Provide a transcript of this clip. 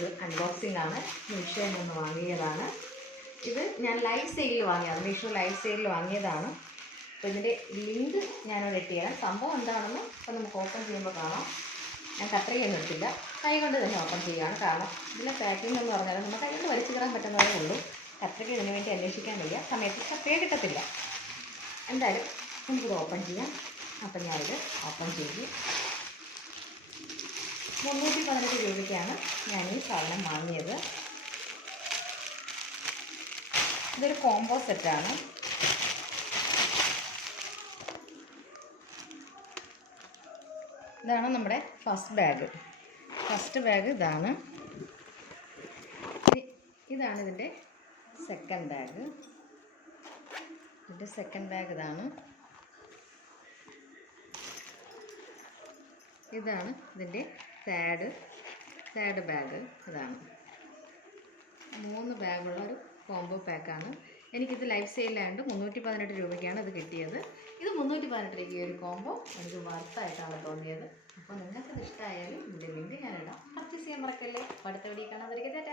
ഒരു അൺബോക്സിംഗ് ആണ്. മീഷോയിൽ നിന്ന് വാങ്ങിയതാണ്. ഇത് ഞാൻ ലൈവ് സെയിലിൽ വാങ്ങിയതാണ്. മീഷോ ലൈവ് സെയിലിൽ വാങ്ങിയതാണ്. അപ്പോൾ ഇതിൻ്റെ ലിങ്ക് ഞാനത് ഇട്ടുതരാം. സംഭവം എന്താണെന്ന് അപ്പോൾ നമുക്ക് ഓപ്പൺ ചെയ്യുമ്പോൾ കാണാം. ഞാൻ കത്രികയൊന്നും എടുത്തില്ല, കൈ കൊണ്ട് തന്നെ ഓപ്പൺ ചെയ്യുകയാണ്. കാരണം ഇതിലെ പാക്കിംഗ് എന്ന് പറഞ്ഞാൽ നമുക്ക് കൈ കൊണ്ട് വലിച്ചു കയറാൻ പറ്റുന്നതേ ഉള്ളൂ. കത്രിക ഇതിനു വേണ്ടി അന്വേഷിക്കാൻ വയ്യ, സമയത്ത് കത്രിക കിട്ടത്തില്ല. എന്തായാലും നമുക്കിത് ഓപ്പൺ ചെയ്യാം. അപ്പം ഞാനിത് ഓപ്പൺ ചെയ്തു. 318 രൂപയ്ക്കാണ് ഞാൻ ഈ സാധനം വാങ്ങിയത്. ഇതൊരു കോംബോ സെറ്റാണ്. ഇതാണ് നമ്മുടെ ഫസ്റ്റ് ബാഗ്. ഇതാണ് ഇതിൻ്റെ സെക്കൻഡ് ബാഗ്. ഇതാണ്. ഇതാണ് ഇതിൻ്റെ തേർഡ് ബാഗ്. ഇതാണ് 3 ബാഗുള്ള ഒരു കോംബോ പാക്കാണ്. എനിക്കിത് ലൈഫ് സെയിലായതുകൊണ്ട് 318 രൂപയ്ക്കാണ് ഇത് കിട്ടിയത്. ഇത് 318 രൂപയ്ക്ക് ഒരു കോംബോ എനിക്ക് വർത്തായിട്ടാണ് തോന്നിയത്. അപ്പോൾ നിങ്ങൾക്കത് ഇഷ്ടമായാലും ഇതിൻ്റെ ലിങ്ക് ഞാനിടാം. പർച്ചേസ് ചെയ്യാൻ മറക്കല്ലേ. അടുത്ത വീഡിയോ കാണാതിരിക്കട്ടെ.